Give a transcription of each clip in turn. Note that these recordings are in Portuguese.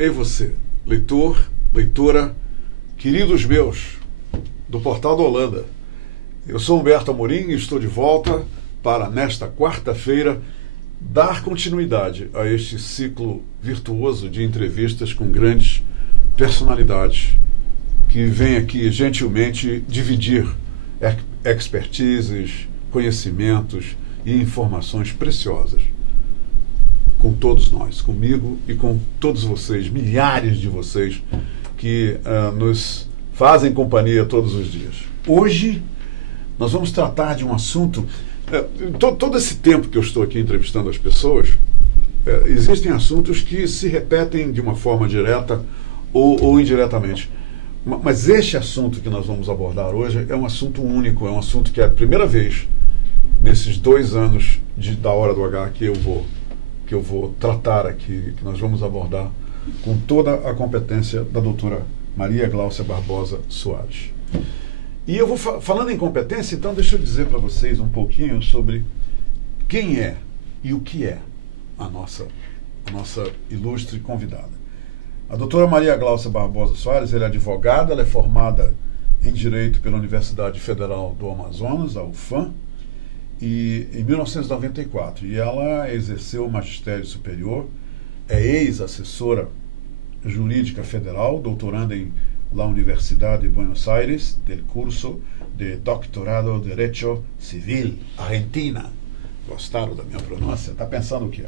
Ei você, leitor, leitora, queridos meus, do Portal da Holanda. Eu sou Humberto Amorim e estou de volta para, nesta quarta-feira, dar continuidade a este ciclo virtuoso de entrevistas com grandes personalidades que vêm aqui gentilmente dividir expertises, conhecimentos e informações preciosas com todos nós, comigo e com todos vocês, milhares de vocês que nos fazem companhia todos os dias. Hoje nós vamos tratar de um assunto. Todo esse tempo que eu estou aqui entrevistando as pessoas, existem assuntos que se repetem de uma forma direta ou indiretamente. Mas este assunto que nós vamos abordar hoje é um assunto único, é um assunto que é a primeira vez nesses 2 anos da Hora do H que eu vou tratar aqui, que nós vamos abordar com toda a competência da doutora Maria Gláucia Barbosa Soares. E eu vou falando em competência, então deixa eu dizer para vocês um pouquinho sobre quem é e o que é a nossa ilustre convidada. A doutora Maria Gláucia Barbosa Soares, ela é advogada, ela é formada em Direito pela Universidade Federal do Amazonas, a UFAM, e em 1994. E ela exerceu o magistério superior, é ex-assessora jurídica federal, doutoranda em la Universidad de Buenos Aires, del curso de Doctorado de Derecho Civil, Argentina. Gostaram da minha pronúncia? Está pensando o quê?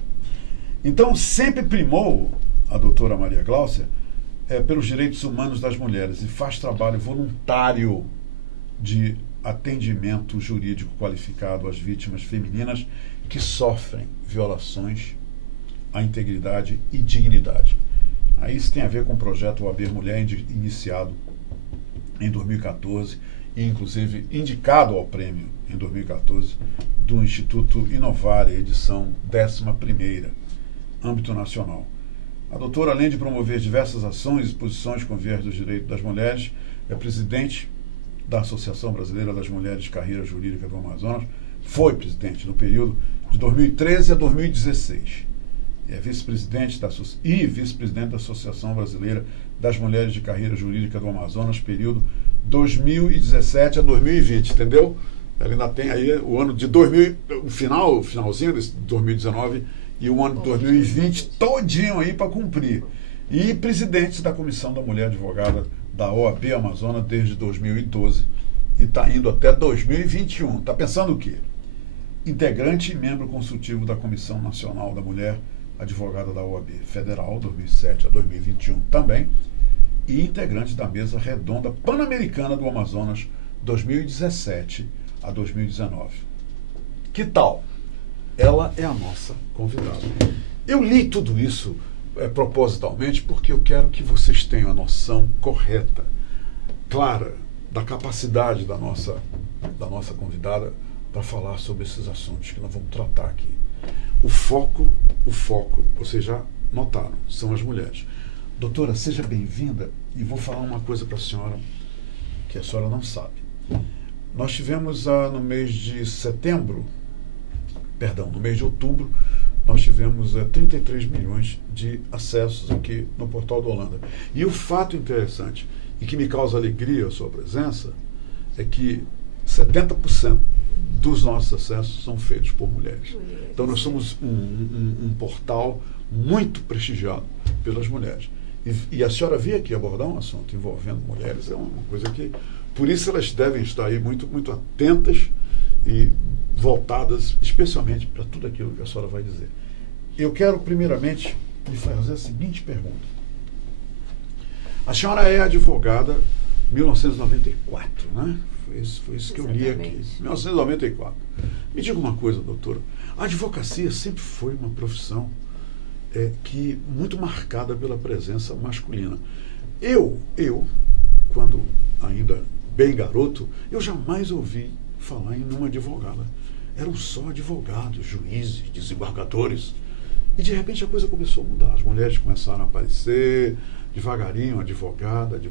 Então, sempre primou a doutora Maria Gláucia pelos direitos humanos das mulheres e faz trabalho voluntário de atendimento jurídico qualificado às vítimas femininas que sofrem violações à integridade e dignidade. Aí isso tem a ver com o projeto OAB Mulher, iniciado em 2014 e inclusive indicado ao prêmio em 2014 do Instituto Inovare, edição 11ª, âmbito nacional. A doutora, além de promover diversas ações e posições com viés dos direitos das mulheres, é presidente da Associação Brasileira das Mulheres de Carreira Jurídica do Amazonas, foi presidente no período de 2013 a 2016. É vice-presidente da Associação Brasileira das Mulheres de Carreira Jurídica do Amazonas, período 2017 a 2020, entendeu? Ela ainda tem aí o ano de o finalzinho de 2019 e o ano de 2020 todinho aí para cumprir. E presidente da Comissão da Mulher Advogada da OAB Amazonas desde 2012 e está indo até 2021. Está pensando o quê? Integrante e membro consultivo da Comissão Nacional da Mulher Advogada da OAB Federal, 2007 a 2021 também, e integrante da Mesa Redonda Pan-Americana do Amazonas, 2017 a 2019. Que tal? Ela é a nossa convidada. Eu li tudo isso propositalmente porque eu quero que vocês tenham a noção correta, clara, da capacidade da nossa convidada para falar sobre esses assuntos que nós vamos tratar aqui. O foco, vocês já notaram, são as mulheres. Doutora, seja bem-vinda e vou falar uma coisa para a senhora que a senhora não sabe. Nós tivemos no mês de outubro, nós tivemos 33 milhões de acessos aqui no Portal da Holanda. E o fato interessante, e que me causa alegria a sua presença, é que 70% dos nossos acessos são feitos por mulheres. Então nós somos um portal muito prestigiado pelas mulheres. E a senhora veio aqui abordar um assunto envolvendo mulheres, é uma coisa que, por isso elas devem estar aí muito, muito atentas e voltadas especialmente para tudo aquilo que a senhora vai dizer. Eu quero primeiramente lhe fazer a seguinte pergunta. A senhora é advogada 1994, né? Foi isso que eu li aqui. 1994. Me diga uma coisa, doutora. A advocacia sempre foi uma profissão que muito marcada pela presença masculina. Eu, quando ainda bem garoto, eu jamais ouvi falar em uma advogada. Eram só advogados, juízes, desembargadores. E de repente a coisa começou a mudar. As mulheres começaram a aparecer, devagarinho, advogadas,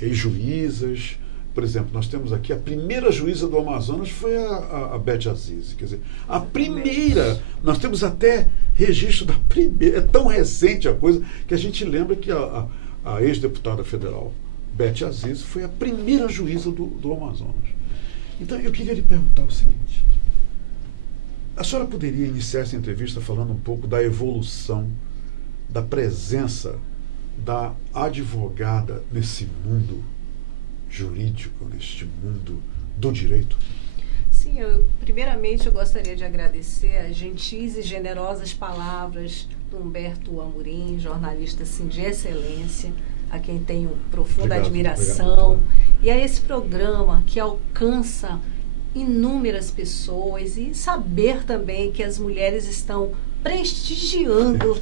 e juízas. Por exemplo, nós temos aqui a primeira juíza do Amazonas foi a Beth Aziz. Quer dizer, a primeira. Nós temos até registro da primeira. É tão recente a coisa que a gente lembra que a ex-deputada federal Beth Aziz foi a primeira juíza do Amazonas. Então eu queria lhe perguntar o seguinte: a senhora poderia iniciar essa entrevista falando um pouco da evolução, da presença da advogada nesse mundo jurídico, neste mundo do direito? Sim, primeiramente eu gostaria de agradecer as gentis e generosas palavras do Humberto Amorim, jornalista assim, de excelência, a quem tenho profunda admiração, e a esse programa que alcança inúmeras pessoas, e saber também que as mulheres estão prestigiando,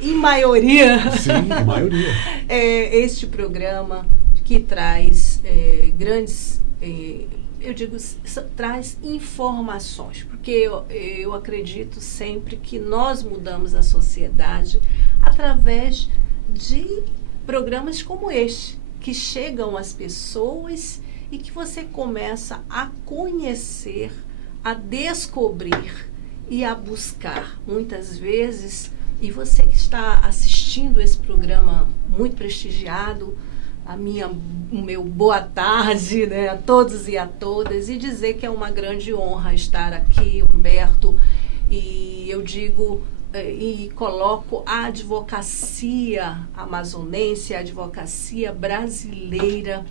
em maioria, sim, em maioria, este programa que traz grandes, eu digo, traz informações, porque eu acredito sempre que nós mudamos a sociedade através de programas como este, que chegam às pessoas e que você começa a conhecer, a descobrir e a buscar. Muitas vezes, e você que está assistindo esse programa muito prestigiado, o meu boa tarde, né, a todos e a todas, e dizer que é uma grande honra estar aqui, Humberto, e eu digo e coloco a advocacia amazonense, a advocacia brasileira,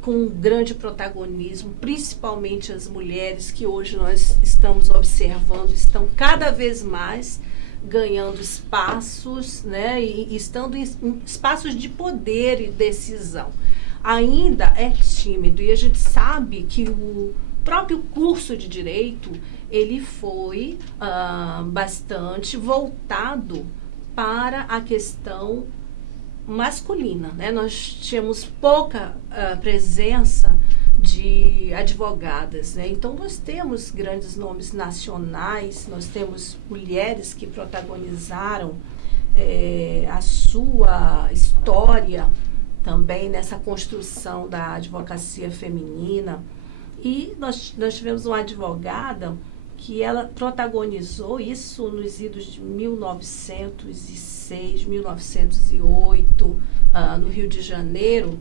com um grande protagonismo, principalmente as mulheres que hoje nós estamos observando, estão cada vez mais ganhando espaços, né, e estando em espaços de poder e decisão. Ainda é tímido, e a gente sabe que o próprio curso de Direito, ele foi bastante voltado para a questão masculina, né? Nós tínhamos pouca presença de advogadas, né? Então nós temos grandes nomes nacionais, nós temos mulheres que protagonizaram a sua história também nessa construção da advocacia feminina, e nós tivemos uma advogada que ela protagonizou isso nos idos de 1906, 1908, no Rio de Janeiro.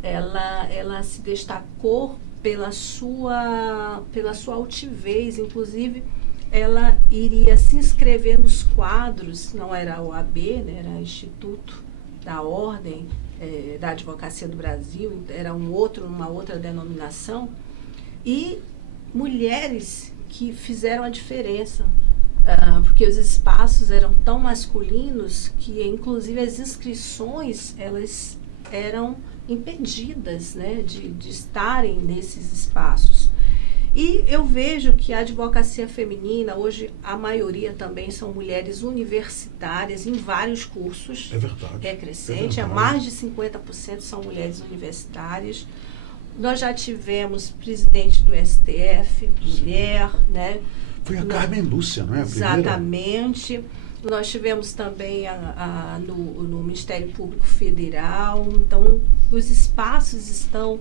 Ela se destacou pela sua altivez, inclusive ela iria se inscrever nos quadros, não era a OAB, né, era o Instituto da Ordem da Advocacia do Brasil, era uma outra denominação, e mulheres que fizeram a diferença, porque os espaços eram tão masculinos que, inclusive, as inscrições, elas eram impedidas, né, de estarem nesses espaços. E eu vejo que a advocacia feminina, hoje, a maioria também são mulheres universitárias em vários cursos. É verdade. É crescente, mais de 50% são mulheres universitárias. Nós já tivemos presidente do STF, mulher, né? Foi a Carmen Lúcia, não é? A primeira? Exatamente. Nós tivemos também no Ministério Público Federal. Então, os espaços estão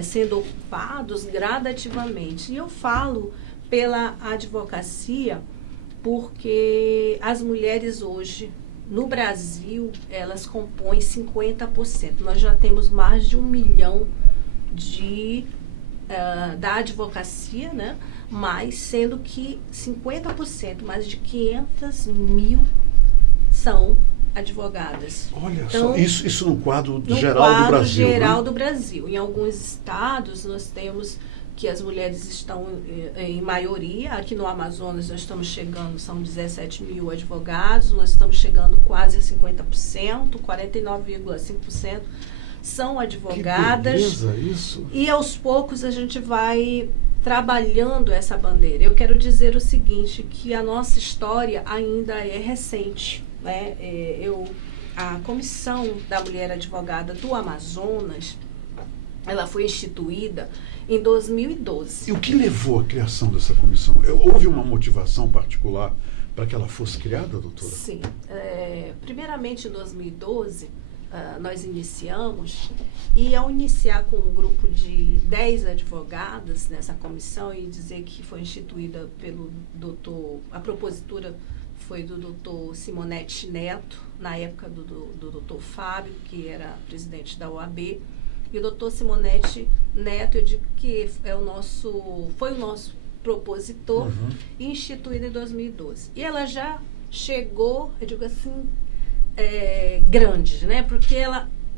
sendo ocupados gradativamente. E eu falo pela advocacia porque as mulheres hoje, no Brasil, elas compõem 50%. Nós já temos mais de 1 milhão da advocacia, né? Mas sendo que 50%, mais de 500 mil são advogadas. Olha então, só, isso no quadro geral do Brasil. Geral, né? do Brasil. Em alguns estados nós temos que as mulheres estão em maioria. Aqui no Amazonas nós estamos chegando, são 17 mil advogados, nós estamos chegando quase a 50%, 49,5% são advogadas. Que beleza, isso. E aos poucos a gente vai trabalhando essa bandeira. Eu quero dizer o seguinte, que a nossa história ainda é recente, né? A Comissão da Mulher Advogada do Amazonas, ela foi instituída em 2012. E o que levou à criação dessa comissão? Houve uma motivação particular para que ela fosse criada, doutora? Sim. Primeiramente, em 2012, nós iniciamos, e ao iniciar com um grupo de 10 advogadas nessa comissão, e dizer que foi instituída pelo doutor, a propositura foi do doutor Simonetti Neto, na época do doutor Fábio, que era presidente da OAB. E o doutor Simonetti Neto, eu digo que foi o nosso propositor, instituído em 2012. E ela já chegou, eu digo assim, grande, né? Porque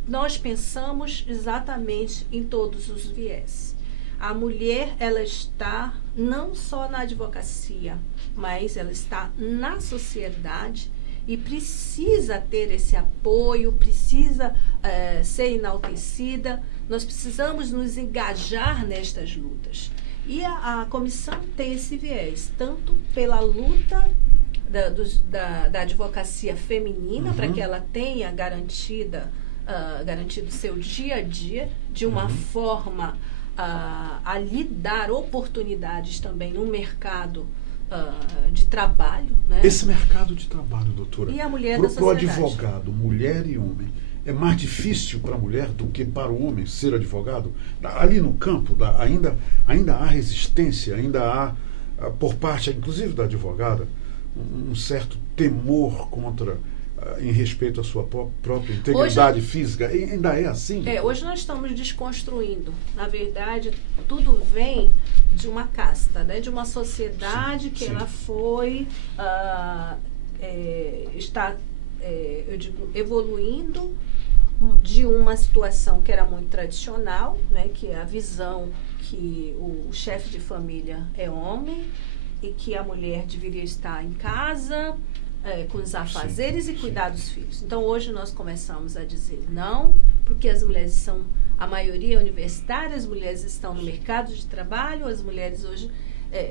nós pensamos exatamente em todos os viés. A mulher, ela está não só na advocacia, mas ela está na sociedade e precisa ter esse apoio, precisa ser enaltecida. Nós precisamos nos engajar nestas lutas. E a comissão tem esse viés, tanto pela luta da advocacia feminina, para que ela tenha garantido seu dia a dia de uma forma a lhe dar oportunidades também no mercado de trabalho. Né? Esse mercado de trabalho, doutora, e a mulher da para o sociedade. advogado, mulher e homem, é mais difícil para a mulher do que para o homem ser advogado? Ali no campo, ainda há resistência, ainda há, por parte, inclusive da advogada, um certo temor em respeito à sua própria integridade física. Ainda é assim? Hoje nós estamos desconstruindo. Na verdade, tudo vem de uma casta, né? De uma sociedade que ela foi, está, eu digo, evoluindo de uma situação que era muito tradicional, né? Que é a visão que o chefe de família é homem e que a mulher deveria estar em casa, com os afazeres e cuidar dos filhos. Então, hoje nós começamos a dizer não, porque as mulheres são, a maioria universitária, as mulheres estão no mercado de trabalho, as mulheres hoje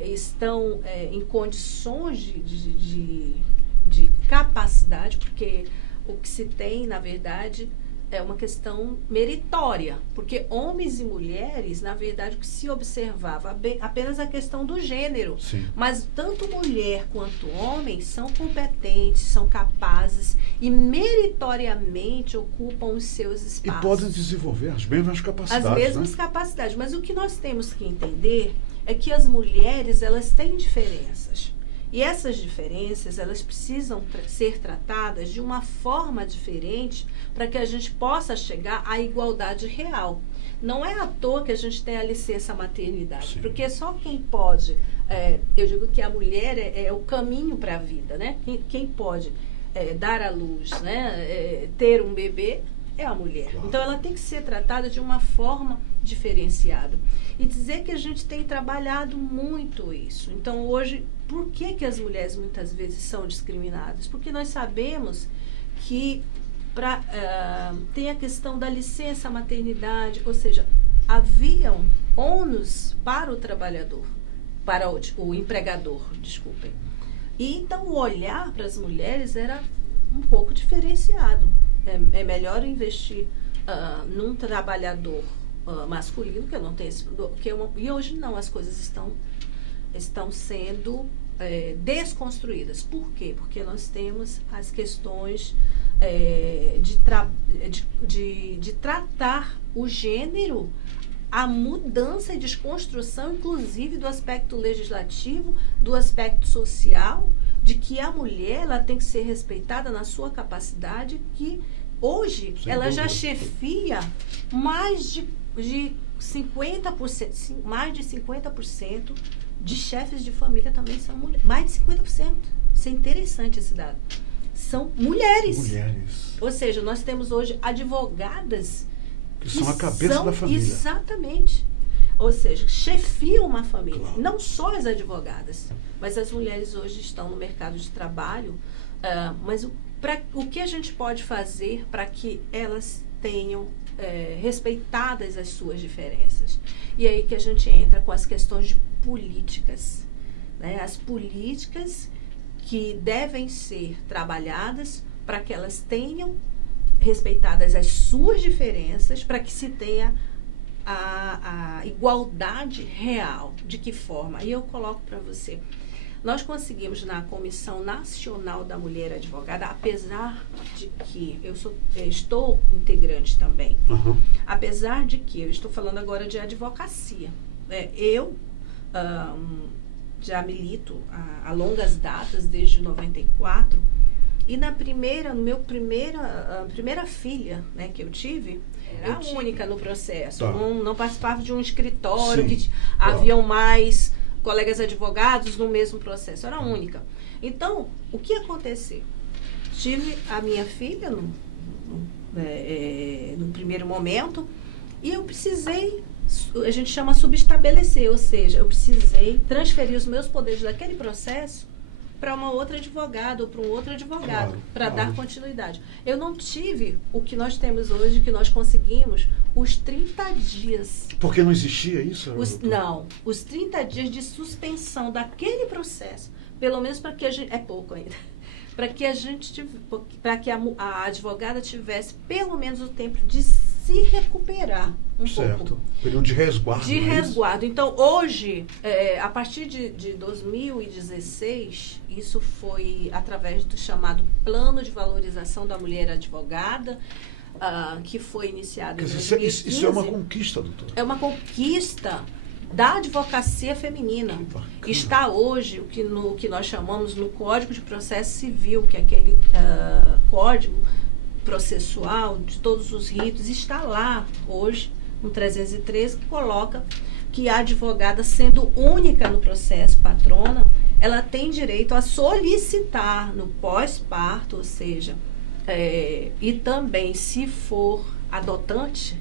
estão em condições de capacidade, porque o que se tem, na verdade, é uma questão meritória, porque homens e mulheres, na verdade, o que se observava apenas a questão do gênero, mas tanto mulher quanto homem são competentes, são capazes e meritoriamente ocupam os seus espaços. E podem desenvolver as mesmas capacidades. As mesmas capacidades, mas o que nós temos que entender é que as mulheres, elas têm diferenças. E essas diferenças, elas precisam ser tratadas de uma forma diferente para que a gente possa chegar à igualdade real. Não é à toa que a gente tem a licença maternidade, porque só quem pode, eu digo que a mulher é o caminho para a vida, né? Quem pode dar à luz, né? Ter um bebê é a mulher. Claro. Então ela tem que ser tratada de uma forma diferenciada. E dizer que a gente tem trabalhado muito isso. Então hoje, por que as mulheres muitas vezes são discriminadas? Porque nós sabemos que tem a questão da licença maternidade, ou seja, haviam ônus para o trabalhador, para o empregador, desculpem. E então o olhar para as mulheres era um pouco diferenciado. É melhor investir num trabalhador masculino, que eu não tenho e hoje não, as coisas estão sendo desconstruídas. Por quê? Porque nós temos as questões de tratar o gênero, a mudança e desconstrução, inclusive do aspecto legislativo, do aspecto social, de que a mulher ela tem que ser respeitada na sua capacidade, que hoje ela já chefia mais de 50%, mais de 50% de chefes de família também são mulheres. Mais de 50%. Isso é interessante esse dado. São mulheres. Ou seja, nós temos hoje advogadas que são a cabeça da família. Exatamente. Ou seja, chefiam uma família. Claro. Não só as advogadas, mas as mulheres hoje estão no mercado de trabalho. Mas o que a gente pode fazer para que elas tenham respeitadas as suas diferenças? E aí que a gente entra com as questões de políticas. Né? As políticas que devem ser trabalhadas para que elas tenham respeitadas as suas diferenças, para que se tenha a igualdade real. De que forma? E eu coloco para você. Nós conseguimos na Comissão Nacional da Mulher Advogada, apesar de que eu estou integrante também, apesar de que eu estou falando agora de advocacia, eu já milito a longas datas, desde 94, e a primeira filha, né, que eu tive, era a única no processo. Tá. Não participava de um escritório, Sim, que haviam mais colegas advogados no mesmo processo, era a única. Então, o que aconteceu? Tive a minha filha no primeiro momento, e eu precisei, a gente chama subestabelecer, ou seja, eu precisei transferir os meus poderes daquele processo para uma outra advogada ou para um outro advogado, para dar continuidade. Eu não tive o que nós temos hoje, que nós conseguimos, os 30 dias. Porque não existia isso? Os 30 dias de suspensão daquele processo, pelo menos para que a gente, é pouco ainda, para que a advogada tivesse pelo menos o tempo de se recuperar um pouco. Período de resguardo. De resguardo. Então, hoje, a partir de 2016, isso foi através do chamado Plano de Valorização da Mulher Advogada, que foi iniciado em 2015. Isso é uma conquista, doutora? É uma conquista da advocacia feminina. Está hoje o que nós chamamos no Código de Processo Civil, que é aquele código processual de todos os ritos, está lá hoje, no 313, que coloca que a advogada, sendo única no processo, patrona, ela tem direito a solicitar no pós-parto, ou seja, e também, se for adotante,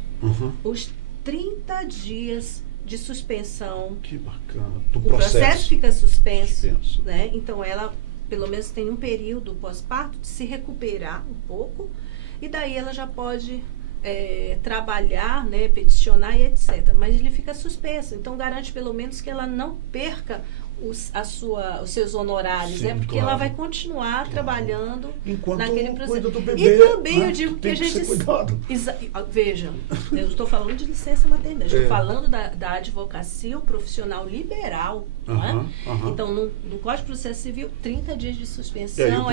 os 30 dias de suspensão. Que bacana. O processo fica suspenso. Né? Então, ela, pelo menos, tem um período pós-parto de se recuperar um pouco, e daí ela já pode trabalhar, né, peticionar e etc. Mas ele fica suspenso. Então, garante pelo menos que ela não perca os seus honorários, porque ela vai continuar trabalhando naquele processo. Do bebê, e também eu digo que a gente... Veja, eu estou falando de licença maternidade, estou falando da advocacia, o profissional liberal. Então, no Código de Processo Civil, 30 dias de suspensão.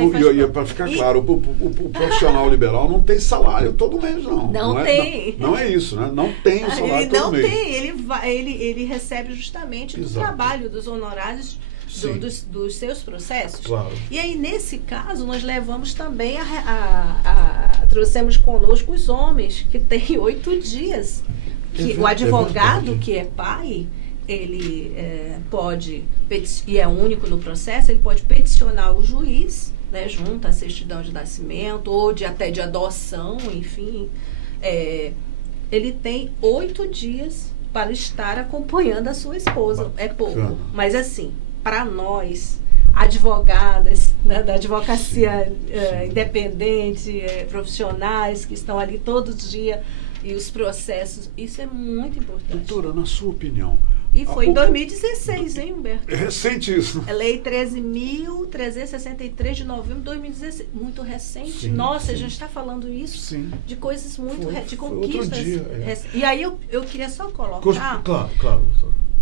Para ficar claro, o profissional liberal não tem salário todo mês, não. Não tem. Não é isso, né? Não tem o salário todo mês. Ele recebe justamente do trabalho, dos honorários dos seus processos. Claro. E aí, nesse caso, nós levamos também trouxemos conosco os homens, que têm 8 dias. Que o advogado, que é pai, ele pode, e é único no processo, ele pode peticionar o juiz, né, junto à certidão de nascimento, ou até de adoção, enfim. Ele tem 8 dias para estar acompanhando a sua esposa. É pouco. Mas, assim, para nós, advogadas, né, da advocacia independente, profissionais que estão ali todos os dias, e os processos, isso é muito importante. Doutora, na sua opinião... E foi em 2016, hein, Humberto? É recente isso. É Lei 13.363 de novembro de 2016. Muito recente. Sim, a gente está falando isso de coisas muito... de conquistas. E aí eu queria só colocar... Claro.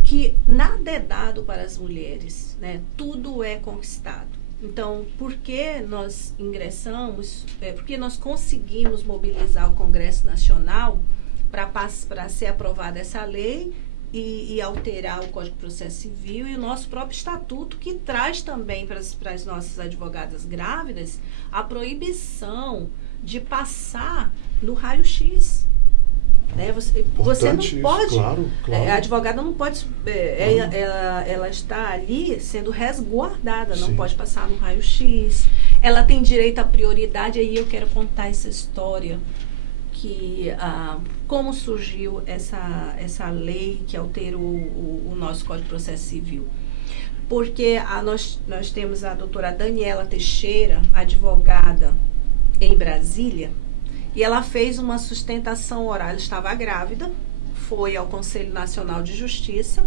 Que nada é dado para as mulheres, né? Tudo é conquistado. Então, por que nós ingressamos, porque nós conseguimos mobilizar o Congresso Nacional para ser aprovada essa lei e alterar o Código de Processo Civil e o nosso próprio estatuto, que traz também para as nossas advogadas grávidas a proibição de passar no raio-x. Né? Você não pode, claro. A advogada não pode, ela está ali sendo resguardada, não pode passar no raio-x, ela tem direito à prioridade. Aí eu quero contar essa história, como surgiu essa lei que alterou o nosso Código de Processo Civil. Porque nós temos a doutora Daniela Teixeira, advogada em Brasília, e ela fez uma sustentação oral. Ela estava grávida, foi ao Conselho Nacional de Justiça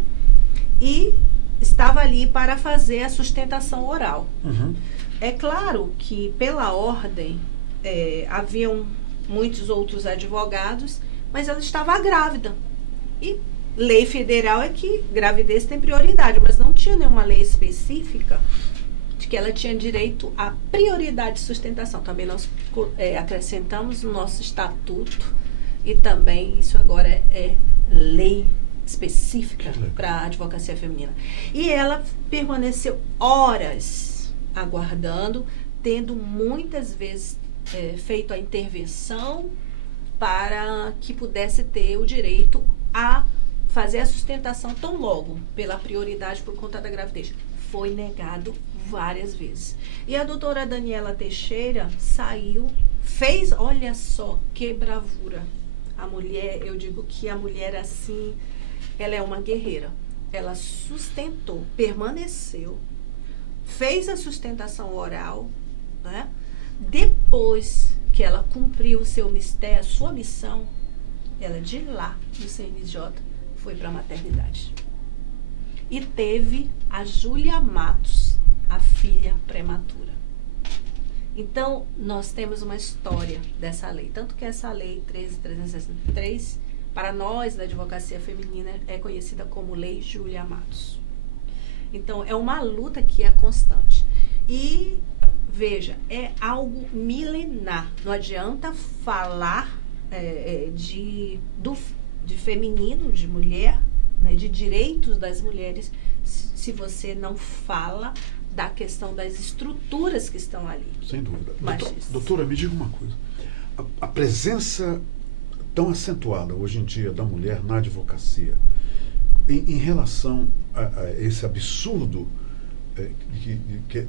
e estava ali para fazer a sustentação oral. É claro que, pela ordem, haviam muitos outros advogados, mas ela estava grávida. E lei federal é que gravidez tem prioridade, mas não tinha nenhuma lei específica de que ela tinha direito à prioridade de sustentação. Também nós acrescentamos no nosso estatuto, e também isso agora é lei específica para a advocacia feminina. E ela permaneceu horas aguardando, tendo muitas vezes feito a intervenção para que pudesse ter o direito a fazer a sustentação tão logo, pela prioridade por conta da gravidez. Foi negado várias vezes. E a doutora Daniela Teixeira saiu, fez, olha só, que bravura. A mulher, eu digo que a mulher assim, ela é uma guerreira. Ela sustentou, permaneceu, fez a sustentação oral, né? Depois que ela cumpriu o seu mistério, a sua missão, ela de lá, no CNJ, foi para a maternidade. E teve a Júlia Matos, a filha prematura. Então, nós temos uma história dessa lei. Tanto que essa lei 13.363, para nós da advocacia feminina, é conhecida como Lei Júlia Matos. Então, é uma luta que é constante. E, veja, é algo milenar. Não adianta falar de feminino, de mulher, né, de direitos das mulheres, se você não fala da questão das estruturas que estão ali. Sem dúvida. Doutora, me diga uma coisa. A presença tão acentuada hoje em dia da mulher na advocacia, em relação a esse absurdo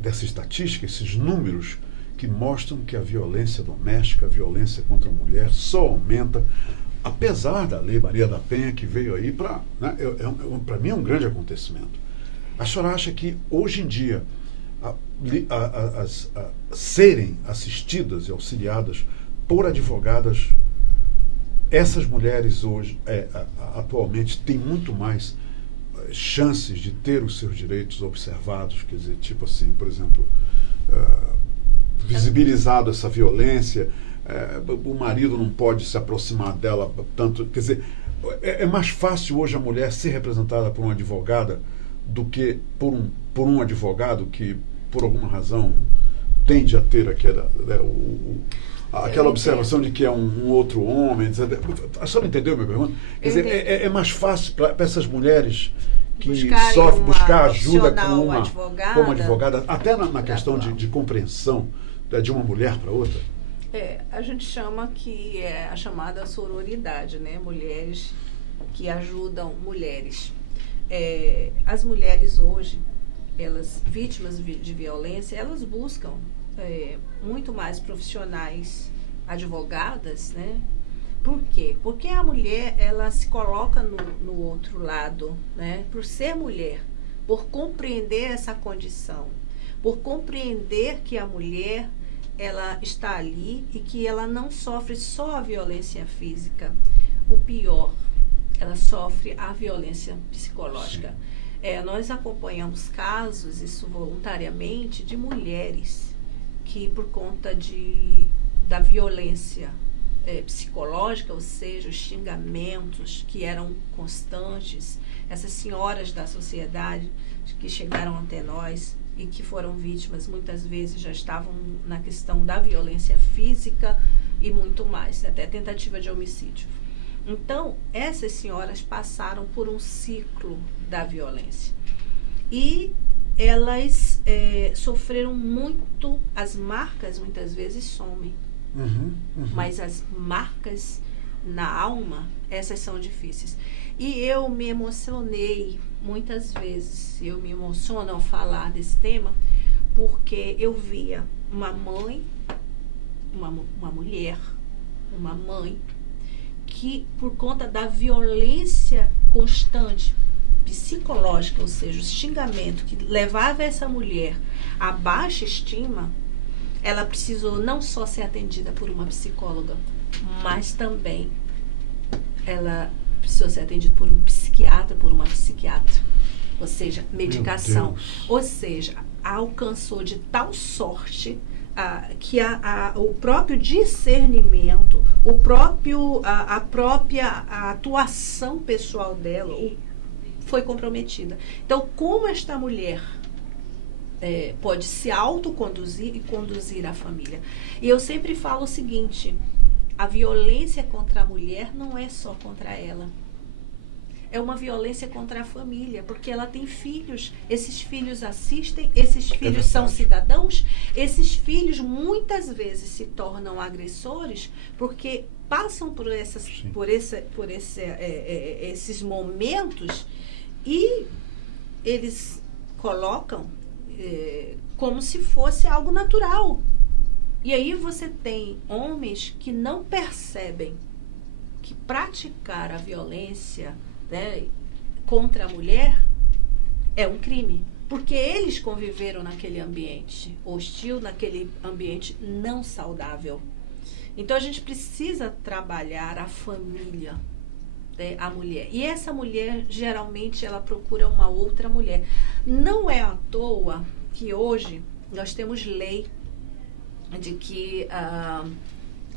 dessa estatística, esses números que mostram que a violência doméstica, a violência contra a mulher só aumenta, apesar da Lei Maria da Penha, que veio aí para mim é um grande acontecimento. A senhora acha que hoje em dia serem assistidas e auxiliadas por advogadas, essas mulheres hoje, atualmente, têm muito mais chances de ter os seus direitos observados, quer dizer, tipo assim, por exemplo, visibilizado essa violência, o marido não pode se aproximar dela tanto, quer dizer, é mais fácil hoje a mulher ser representada por uma advogada do que por um advogado que, por alguma razão, tende a ter aquela observação de que é um outro homem, etc. A senhora entendeu a minha pergunta? Quer dizer, é mais fácil para essas mulheres que sofrem buscar ajuda como advogada, até na questão de compreensão de uma mulher para outra? A gente chama que é a chamada sororidade, né? Mulheres que ajudam mulheres. As mulheres hoje, elas vítimas de violência, elas buscam muito mais profissionais, advogadas, né? Por quê? Porque a mulher, ela se coloca no outro lado, né? Por ser mulher, por compreender essa condição, por compreender que a mulher, ela está ali e que ela não sofre só a violência física. O pior, ela sofre a violência psicológica. Nós acompanhamos casos, isso voluntariamente, de mulheres que, por conta da violência psicológica, ou seja, os xingamentos que eram constantes, essas senhoras da sociedade que chegaram até nós e que foram vítimas, muitas vezes já estavam na questão da violência física e muito mais, até tentativa de homicídio. Então, essas senhoras passaram por um ciclo da violência. E elas sofreram muito, as marcas muitas vezes somem. Mas as marcas na alma, essas são difíceis. E eu me emocionei muitas vezes, eu me emociono ao falar desse tema, porque eu via uma mãe, uma mulher, uma mãe, que por conta da violência constante, psicológica, ou seja, o xingamento que levava essa mulher a baixa estima, ela precisou não só ser atendida por uma psicóloga, mas também ela precisou ser atendida por um psiquiatra, por uma psiquiatra. Ou seja, medicação. Ou seja, alcançou de tal sorte que o próprio discernimento, a própria atuação pessoal dela foi comprometida. Então, como esta mulher pode se autoconduzir e conduzir a família? E eu sempre falo o seguinte: a violência contra a mulher não é só contra ela. é uma violência contra a família, porque ela tem filhos, esses filhos assistem, esses filhos são cidadãos, esses filhos muitas vezes se tornam agressores porque passam por esses momentos e eles colocam como se fosse algo natural. E aí você tem homens que não percebem que praticar a violência, né, contra a mulher é um crime. Porque eles conviveram naquele ambiente hostil, naquele ambiente não saudável. Então a gente precisa trabalhar a família, né, a mulher. E essa mulher, geralmente, ela procura uma outra mulher. Não é à toa que hoje nós temos lei de que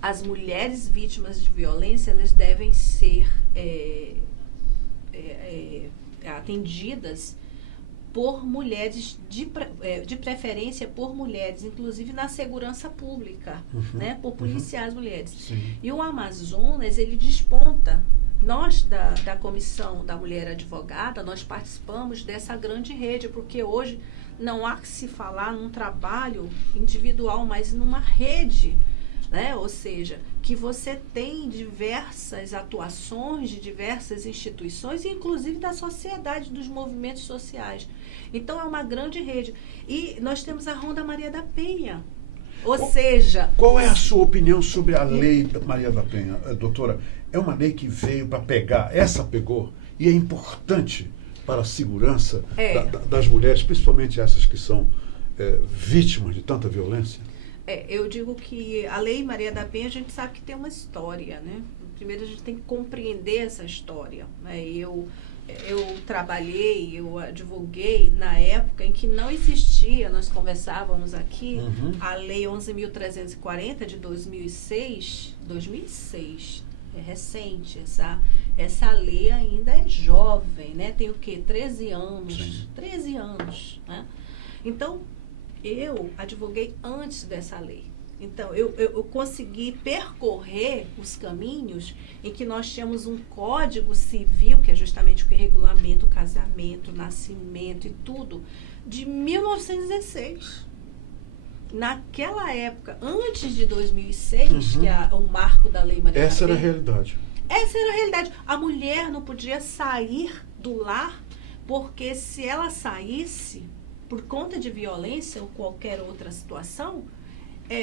as mulheres vítimas de violência, elas devem ser atendidas por mulheres, de preferência por mulheres, inclusive na segurança pública, né, por policiais mulheres. Sim. E o Amazonas, ele desponta. Nós, da Comissão da Mulher Advogada, nós participamos dessa grande rede, porque hoje não há que se falar num trabalho individual, mas numa rede, né? Ou seja, que você tem diversas atuações de diversas instituições, inclusive da sociedade, dos movimentos sociais. Então, é uma grande rede. E nós temos a Ronda Maria da Penha. Ou seja... Qual é a sua opinião sobre a lei da Maria da Penha, doutora? É uma lei que veio para pegar, essa pegou, e é importante para a segurança das mulheres, principalmente essas que são vítimas de tanta violência? Eu digo que a Lei Maria da Penha, a gente sabe que tem uma história, né? Primeiro a gente tem que compreender essa história, né? Eu trabalhei, eu advoguei na época em que não existia, nós conversávamos aqui, a Lei 11.340 de 2006, é recente, essa lei ainda é jovem, né? Tem o quê? 13 anos. Sim. 13 anos, né? Então, eu advoguei antes dessa lei. Então, eu consegui percorrer os caminhos em que nós tínhamos um código civil, que é justamente o que regulamenta o casamento, o nascimento e tudo, de 1916. Naquela época, antes de 2006, que é o marco da Lei Maria da Penha. Essa era a realidade. Essa era a realidade. A mulher não podia sair do lar, porque se ela saísse por conta de violência ou qualquer outra situação,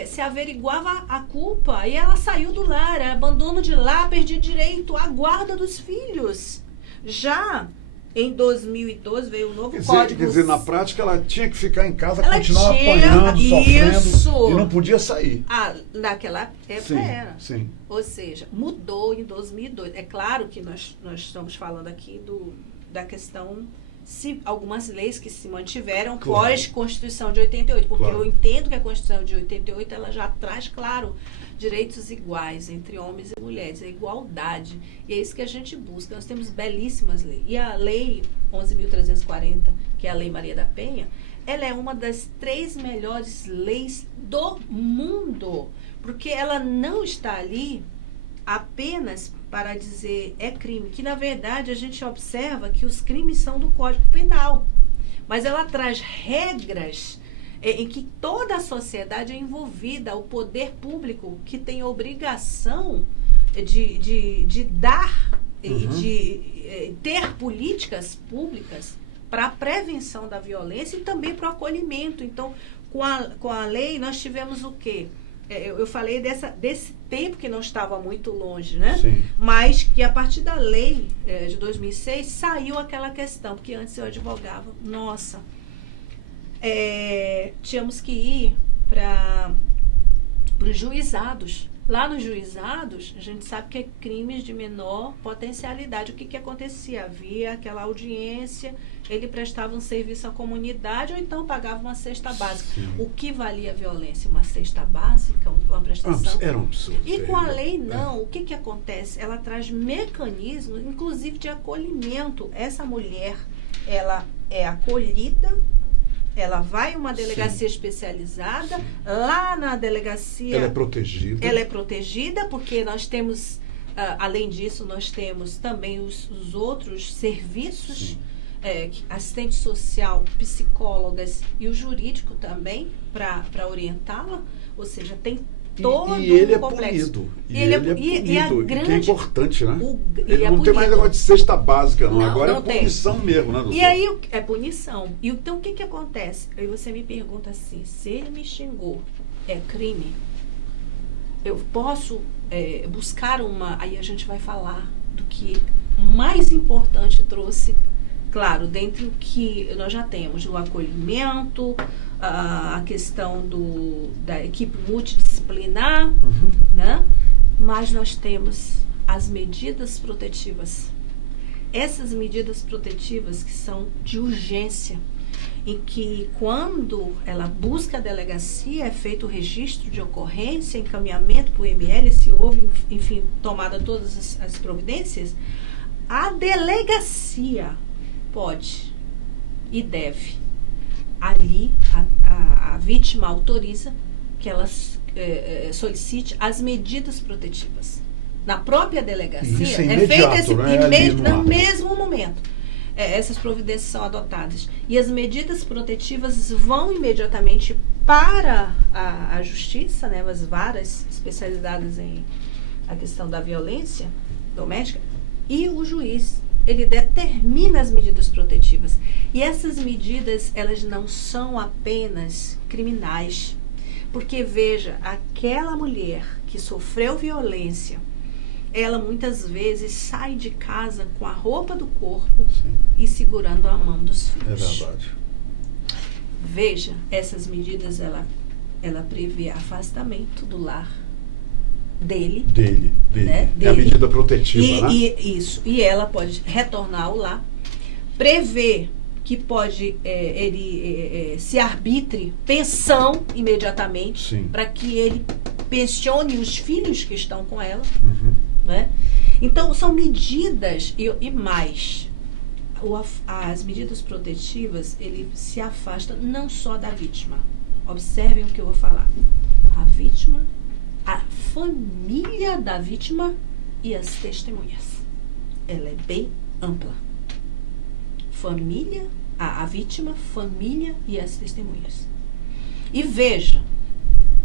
se averiguava a culpa e ela saiu do lar, abandono de lar, perdi direito à guarda dos filhos. Já em 2012 veio um novo código. Quer dizer, na prática ela tinha que ficar em casa, continuar apanhando, sofrendo e não podia sair. Naquela época era. Sim. Ou seja, mudou em 2002. É claro que nós estamos falando aqui da questão, algumas leis que se mantiveram pós-Constituição de 88, porque eu entendo que a Constituição de 88 ela já traz, claro, direitos iguais entre homens e mulheres, a igualdade. E é isso que a gente busca. Nós temos belíssimas leis. E a Lei 11.340, que é a Lei Maria da Penha, ela é uma das 3 melhores leis do mundo, porque ela não está ali apenas para dizer é crime, que na verdade a gente observa que os crimes são do Código Penal, mas ela traz regras em que toda a sociedade é envolvida, o poder público que tem obrigação de dar e de ter políticas públicas para a prevenção da violência e também para o acolhimento. Então, com a lei nós tivemos o quê? Eu falei desse tempo que não estava muito longe, né? Sim. Mas que a partir da lei de 2006 saiu aquela questão, porque antes eu advogava, tínhamos que ir para os juizados. Lá nos juizados, a gente sabe que é crimes de menor potencialidade. O que acontecia? Havia aquela audiência, ele prestava um serviço à comunidade ou então pagava uma cesta básica. Sim. O que valia a violência? Uma cesta básica, uma prestação? Era um absurdo. E com a lei, não. O que acontece? Ela traz mecanismos, inclusive de acolhimento. Essa mulher, ela é acolhida, ela vai a uma delegacia especializada, lá na delegacia... Ela é protegida. Ela é protegida porque nós temos além disso, nós temos também os outros serviços, assistente social, psicólogas e o jurídico também, para orientá-la. Ou seja, tem todo e ele um é complexo. punido. Ele é punido. E a grande, que é importante, né? Ele não tem mais negócio de cesta básica, não. Agora não é punição mesmo, né, doutor? E aí é punição. E então o que acontece? Aí você me pergunta assim, se ele me xingou, é crime? Eu posso buscar uma... Aí a gente vai falar do que mais importante trouxe, claro, dentro do que nós já temos, o acolhimento, a questão da equipe multidisciplinar, né? Mas nós temos as medidas protetivas. Essas medidas protetivas que são de urgência, em que quando ela busca a delegacia, é feito o registro de ocorrência, encaminhamento para o IML, se houve, enfim, tomada todas as providências, a delegacia pode e deve. Ali, a vítima autoriza que ela solicite as medidas protetivas. Na própria delegacia, isso é feito esse no mesmo momento. Essas providências são adotadas. E as medidas protetivas vão imediatamente para a justiça, né, as varas especializadas em a questão da violência doméstica, e o juiz, ele determina as medidas protetivas. E essas medidas, elas não são apenas criminais. Porque, veja, aquela mulher que sofreu violência, ela muitas vezes sai de casa com a roupa do corpo e segurando a mão dos filhos. É verdade. Veja, essas medidas, ela prevê afastamento do lar dele. Né? É a medida protetiva, né? Isso. E ela pode retornar ao lar. Prevê que pode ele se arbitre pensão imediatamente para que ele pensione os filhos que estão com ela. Né? Então, são medidas e mais. As medidas protetivas, ele se afasta não só da vítima. Observem o que eu vou falar. A vítima, a família da vítima e as testemunhas. Ela é bem ampla. Família, a vítima, família e as testemunhas. E veja,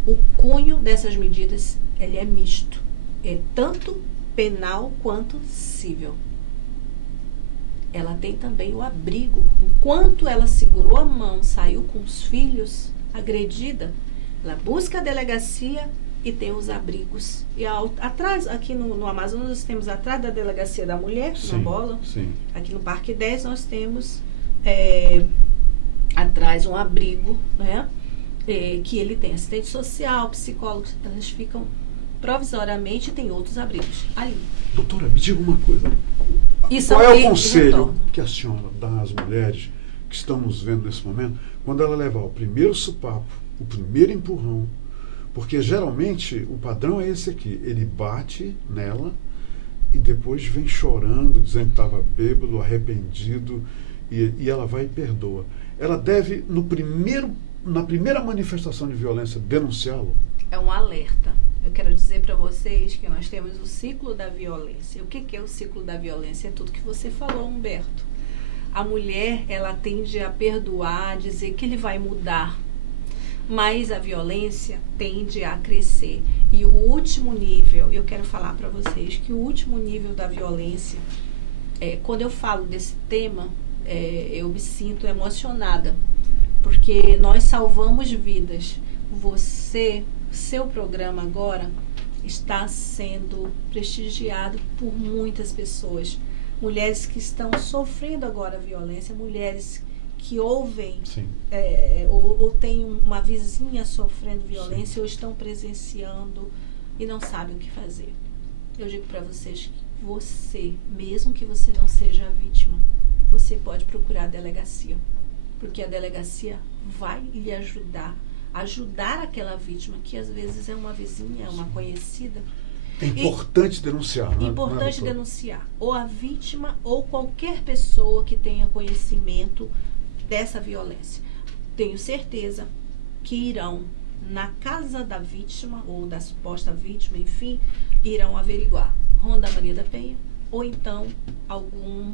o cunho dessas medidas, ele é misto. É tanto penal quanto civil. Ela tem também o abrigo. Enquanto ela segurou a mão, saiu com os filhos, agredida, ela busca a delegacia e tem os abrigos. E atrás, aqui no Amazonas, nós temos atrás da delegacia da mulher, na Bola. Aqui no Parque 10 nós temos atrás um abrigo, né? Que ele tem assistente social, psicólogos, elas ficam provisoriamente, tem outros abrigos ali. Doutora, me diga uma coisa. Qual é o conselho que a senhora dá às mulheres que estão nos vendo nesse momento, quando ela levar o primeiro sopapo, o primeiro empurrão? Porque geralmente o padrão é esse aqui, ele bate nela e depois vem chorando, dizendo que estava bêbado, arrependido, e ela vai e perdoa. Ela deve, na primeira manifestação de violência, denunciá-lo? É um alerta. Eu quero dizer para vocês que nós temos o ciclo da violência. O que é o ciclo da violência? É tudo que você falou, Humberto. A mulher, ela tende a perdoar, a dizer que ele vai mudar. Mas a violência tende a crescer. E o último nível, eu quero falar para vocês que o último nível da violência, quando eu falo desse tema, eu me sinto emocionada. Porque nós salvamos vidas. Seu programa agora está sendo prestigiado por muitas pessoas. Mulheres que estão sofrendo agora violência, mulheres que ouvem ou têm uma vizinha sofrendo violência ou estão presenciando e não sabem o que fazer. Eu digo para vocês que você, mesmo que você não seja a vítima, você pode procurar a delegacia, porque a delegacia vai lhe ajudar aquela vítima, que às vezes é uma vizinha, é uma conhecida. É importante denunciar, não é? Importante denunciar. Ou a vítima, ou qualquer pessoa que tenha conhecimento dessa violência. Tenho certeza que irão na casa da vítima, ou da suposta vítima, enfim, irão averiguar. Ronda Maria da Penha, ou então algum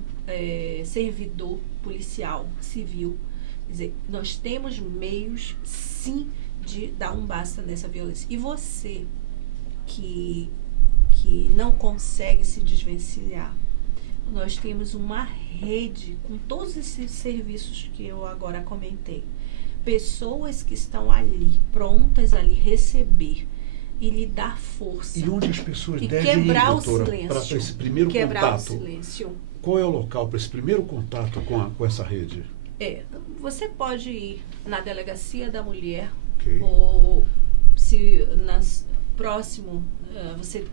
servidor policial, civil. Quer dizer, nós temos meios, sim, de dar um basta nessa violência. E você que não consegue se desvencilhar, nós temos uma rede com todos esses serviços que eu agora comentei. Pessoas que estão ali, prontas a lhe receber e lhe dar força. E onde as pessoas e devem ir, quebrar doutora, o silêncio. para esse primeiro quebrar contato? O silêncio. Qual é o local para esse primeiro contato com essa rede? Você pode ir na Delegacia da Mulher, Okay. ou se próximo,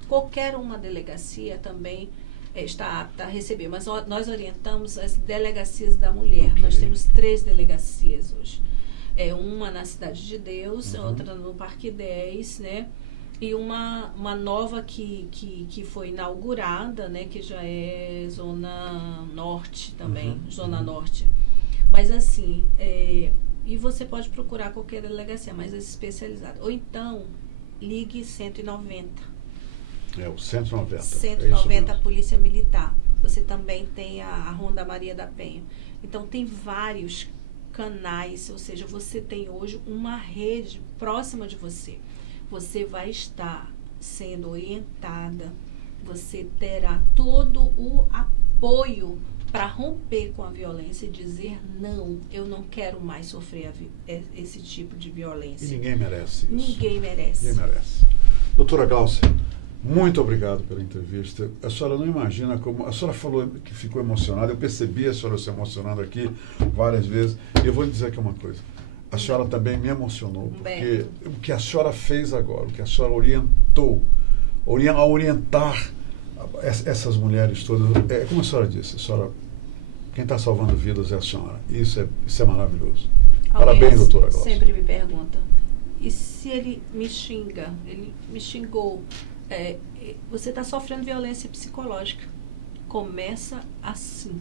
qualquer uma delegacia também está apta a receber, mas nós orientamos as delegacias da mulher. Okay. Nós temos 3 delegacias hoje. Uma na Cidade de Deus, outra no Parque 10, né? E uma nova que foi inaugurada, né? Que já é Zona Norte também, Zona Norte. Mas assim, e você pode procurar qualquer delegacia, mas é especializada. Ou então, ligue 190. O 190. 190, Polícia Militar. Você também tem a Ronda Maria da Penha. Então, tem vários canais, ou seja, você tem hoje uma rede próxima de você. Você vai estar sendo orientada, você terá todo o apoio para romper com a violência e dizer, não, eu não quero mais sofrer esse tipo de violência. E ninguém merece isso. Ninguém merece. Ninguém merece. Doutora Gláucia, muito obrigado pela entrevista. A senhora não imagina como... A senhora falou que ficou emocionada. Eu percebi a senhora se emocionando aqui várias vezes. E eu vou lhe dizer aqui uma coisa. A senhora também me emocionou. Porque o que a senhora fez agora, o que a senhora orientou, a orientar essas mulheres todas... como a senhora disse, quem está salvando vidas é a senhora. Isso é maravilhoso. Parabéns, doutora Gláucia. Sempre me pergunta. E se ele me xinga? Ele me xingou. Você está sofrendo violência psicológica. Começa assim,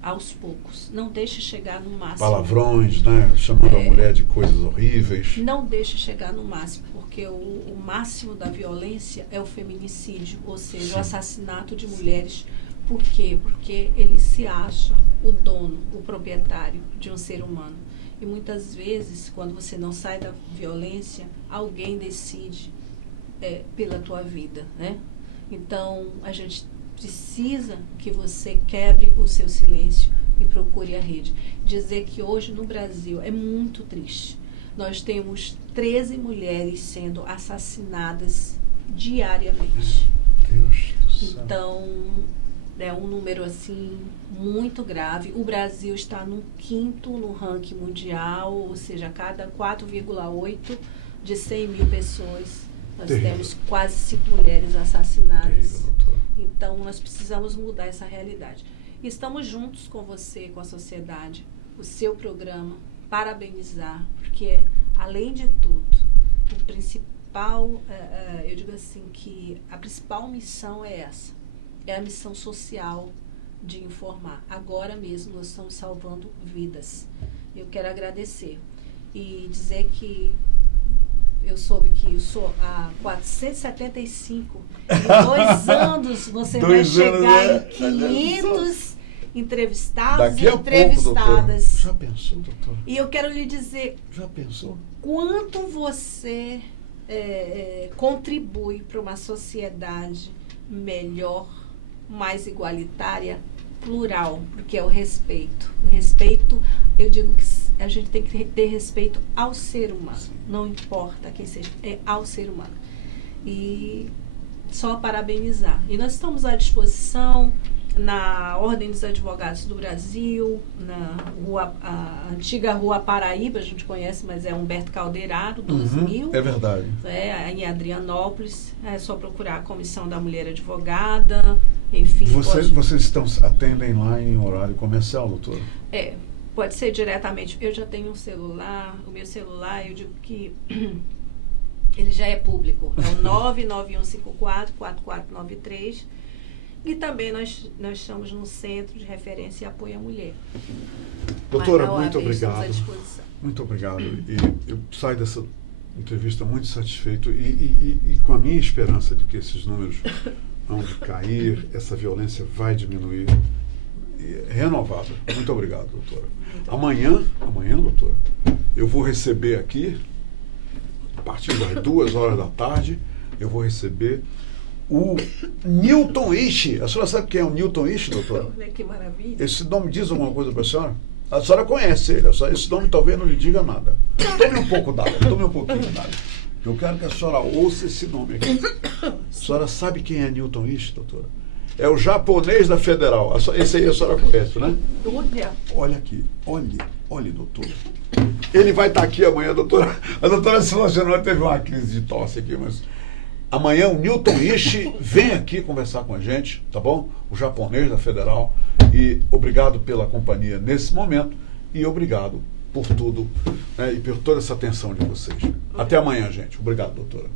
aos poucos. Não deixe chegar no máximo. Palavrões, né? Chamando a mulher de coisas horríveis. Não deixe chegar no máximo, porque o máximo da violência é o feminicídio, ou seja, sim, o assassinato de mulheres. Por quê? Porque ele se acha o dono, o proprietário de um ser humano. E muitas vezes, quando você não sai da violência, alguém decide pela tua vida, né? Então, a gente precisa que você quebre o seu silêncio e procure a rede. Dizer que hoje no Brasil é muito triste. Nós temos 13 mulheres sendo assassinadas diariamente. Deus do céu. Então, é um número assim muito grave. O Brasil está no 5º no ranking mundial, ou seja, a cada 4,8 de 100 mil pessoas, nós temos quase 5 mulheres assassinadas. Então, nós precisamos mudar essa realidade. E estamos juntos com você, com a sociedade, o seu programa, parabenizar, porque, além de tudo, o principal, eu digo assim, que a principal missão é essa. É a missão social de informar. Agora mesmo nós estamos salvando vidas. Eu quero agradecer e dizer que eu soube que eu sou a 475. Em 2 anos você vai chegar em 500 entrevistados e entrevistadas. Pouco, já pensou, doutor? E eu quero lhe dizer... Já pensou? Quanto você contribui para uma sociedade melhor, mais igualitária, plural, porque é o respeito. O respeito, eu digo que a gente tem que ter respeito ao ser humano. Sim. Não importa quem seja, é ao ser humano. E só parabenizar. E nós estamos à disposição na Ordem dos Advogados do Brasil, a antiga Rua Paraíba, a gente conhece, mas é Humberto Calderaro, 2000. É verdade. Em Adrianópolis, é só procurar a Comissão da Mulher Advogada, enfim. Vocês atendem lá em horário comercial, doutora? Pode ser diretamente. Eu já tenho um celular, o meu celular, eu digo que ele já é público. É o 99154-4493. E também nós estamos no Centro de Referência e Apoio à Mulher. Doutora, muito obrigado. Estamos à disposição. Muito obrigado. E eu saio dessa entrevista muito satisfeito e com a minha esperança de que esses números hão de cair, essa violência vai diminuir. Renovada. Muito obrigado, doutora. Amanhã, doutora, eu vou receber aqui, a partir das 2h da tarde, eu vou receber o Newton Ishi. A senhora sabe quem é o Newton Ishi, doutora? Que maravilha. Esse nome diz alguma coisa para a senhora? A senhora conhece ele, esse nome talvez não lhe diga nada. Tome um pouco d'água, tome um pouquinho d'água. Eu quero que a senhora ouça esse nome aqui. A senhora sabe quem é Newton Ishi, doutora? É o japonês da Federal. Esse aí a senhora conhece, né? Olha aqui, olhe, doutor. Ele vai estar aqui amanhã, doutora. A doutora se emocionou, teve uma crise de tosse aqui, mas amanhã o Newton Ishi vem aqui conversar com a gente, tá bom? O japonês da Federal. E obrigado pela companhia nesse momento e obrigado por tudo, né, e por toda essa atenção de vocês. Até amanhã, gente. Obrigado, doutora.